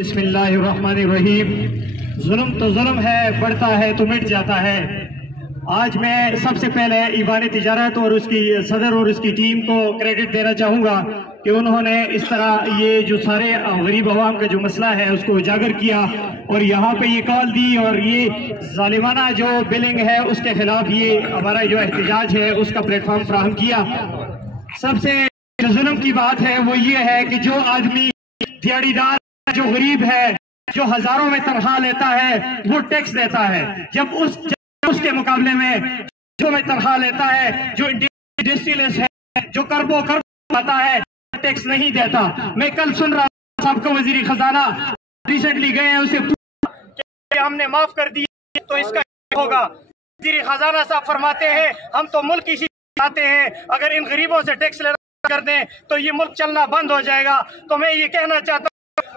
बिस्मिल्लाहिर्रहमानिर्रहीम। जुल्म तो जुल्म है, बढ़ता है तो मिट जाता है। आज मैं सबसे पहले ईवान तिजारत और उसकी सदर और उसकी टीम को क्रेडिट देना चाहूँगा कि उन्होंने इस तरह ये जो सारे गरीब अवाम का जो मसला है उसको उजागर किया और यहाँ पे ये कॉल दी और ये जालिमाना जो बिलिंग है उसके खिलाफ ये हमारा जो एहतजाज है उसका प्लेटफॉर्म फराहम किया। सबसे जुल्म की बात है वो ये है कि जो आदमी दिहाड़ीदार जो गरीब है, जो हजारों में तनख्वाह लेता है, वो टैक्स देता है, जब उसके मुकाबले में जो में तनख्वाह लेता है, जो इंडस्ट्रियलिस्ट है, जो करबो आता है, टैक्स नहीं देता। मैं कल सुन रहा था सबको वजीर खजाना रिसेंटली गए हैं, उसे हमने माफ कर दिया तो इसका होगा। वजीर खजाना साहब फरमाते हैं हम तो मुल्क इसी चाहते हैं, अगर इन गरीबों से टैक्स लेना कर दें तो ये मुल्क चलना बंद हो जाएगा। तो मैं ये कहना चाहता हूँ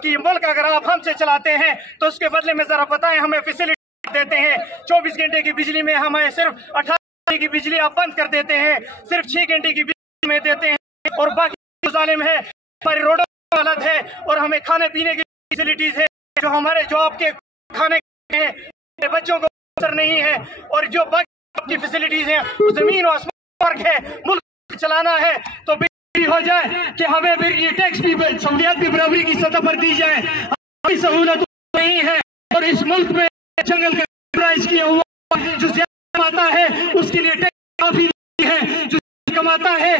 कि मुल्क अगर आप हमसे चलाते हैं तो उसके बदले में जरा बताएं, हमें फैसिलिटी देते हैं। 24 घंटे की बिजली में हमें सिर्फ 18 घंटे की बिजली आप बंद कर देते हैं, सिर्फ 6 घंटे की बिजली में देते हैं और बाकी जालिम है, हमारी रोडों की हालत है और हमें खाने पीने की फैसिलिटीज है जो हमारे जो आपके खाने हैं बच्चों को असर नहीं है और जो बाकी फैसिलिटीज है जमीन और आसमान फर्क है। मुल्क चलाना है तो हो जाए कि हमें फिर ये टैक्स भी सहूलियत भी बराबरी की सतह पर दी जाए। हमारी सहूलत नहीं है और इस मुल्क में जंगल का प्राइस किया हुआ जो ज्यादा कमाता है उसके लिए टैक्स माफी दी है, जो कमाता है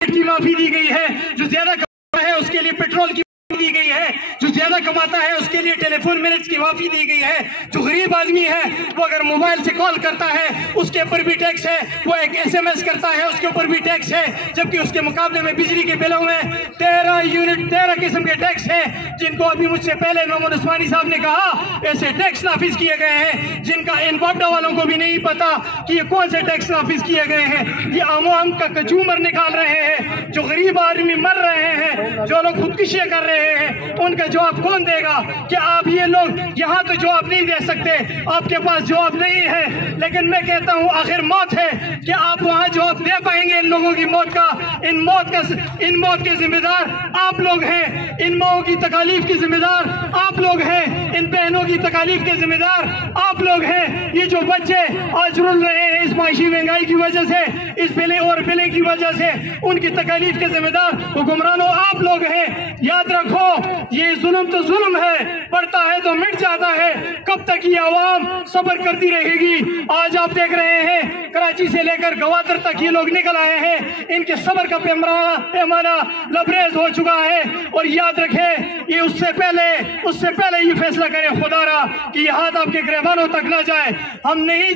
की माफी दी गई है, जो ज्यादा कमाता है उसके लिए पेट्रोल की दी गई है, जो ज्यादा कमाता है उसके लिए टेलीफोन मिनट्स की माफी दी गई है। जो गरीब आदमी है वो अगर मोबाइल से कॉल करता है उसके ऊपर भी टैक्स है, वो एक SMS करता है उसके ऊपर भी टैक्स है, जबकि उसके मुकाबले में बिजली के बिलों में 13 किस्म के टैक्स हैं जिनको अभी मुझसे पहले मोहम्मद उस्मानी साहब ने कहा ऐसे टैक्स नाफिज किए गए हैं जिनका इन बापडा वालों को भी नहीं पता कि ये कौन से टैक्स नाफिज किए गए हैं। ये आवाम का कचूमर निकाल रहे हैं, जो गरीब आदमी मर रहे हैं, जो लोग खुदकुशियां कर रहे हैं, उनका जवाब कौन देगा? कि आप ये लोग यहाँ तो जवाब नहीं दे सकते, आपके पास जवाब नहीं है, लेकिन मैं कहता हूँ आखिर मौत है कि आप वहाँ जवाब दे पाएंगे इन लोगों की मौत का? इन मौत के जिम्मेदार आप लोग हैं, इन माओं की तकालीफ के जिम्मेदार आप लोग हैं, इन बहनों की तकालीफ के जिम्मेदार आप लोग हैं। ये जो बच्चे आज रुल रहे हैं इस माशी महंगाई की वजह से, इस बिलिंग की वजह से, उनकी तकालीफ के जिम्मेदार हुक्मरानों आप लोग हैं। याद रखो ये जुल्म तो जुल्म है, बढ़ता है तो मिट जाता है। कब तक ये आवाम सब्र करती रहेगी? आज आप देख रहे हैं कराची से लेकर गवादर तक ये लोग निकल आए हैं, इनके सब्र का पैमाना लबरेज हो चुका है। और याद रखें ये उससे पहले ये फैसला करें खुदारा कि ये हाथ आपके गिरबानों तक ना जाए। हम नहीं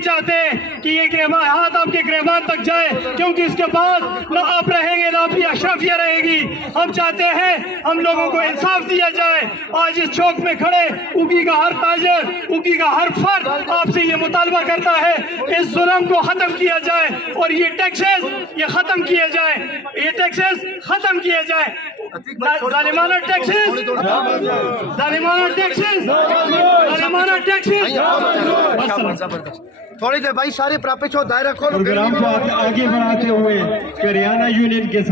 चाहते कि ये हाथ आपके गिरबान तक जाए, क्योंकि इसके बाद ना आप रहेंगे ना आपकी अशरफिया रहेगी। हम चाहते हैं हम लोगों को इंसाफ दिया जाए। आज इस चौक में खड़े उगी का हर ताजर, उगी का हर फर्द आपसे ये मुतालबा करता है इस जुल्म को खत्म किया जाए और ये टैक्सेस ये खत्म किए जाए, ये टैक्सेस खत्म किए जाए। जालिमाना टैक्सेस थोड़ी देर भाई सारे प्राप्त हो दायरा खोलो। प्रोग्राम को आगे बढ़ाते हुए हरियाणा यूनियन के